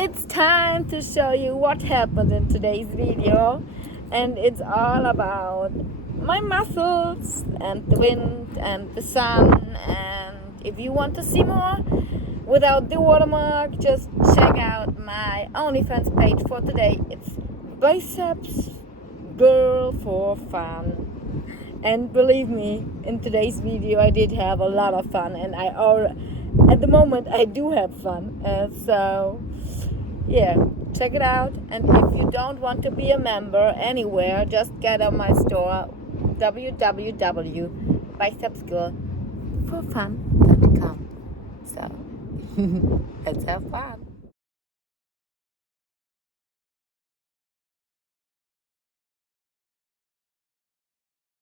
it's time to show you what happened in today's video, and it's all about my muscles and the wind and the sun. And if you want to see more without the watermark, just check out my OnlyFans page for today. It's Biceps Girl for Fun. And believe me, in today's video I did have a lot of fun, and at the moment I do have fun. So yeah, check it out. And if you don't want to be a member anywhere, just get on my store, www.bicepsgirlforfun.com. So let's have fun.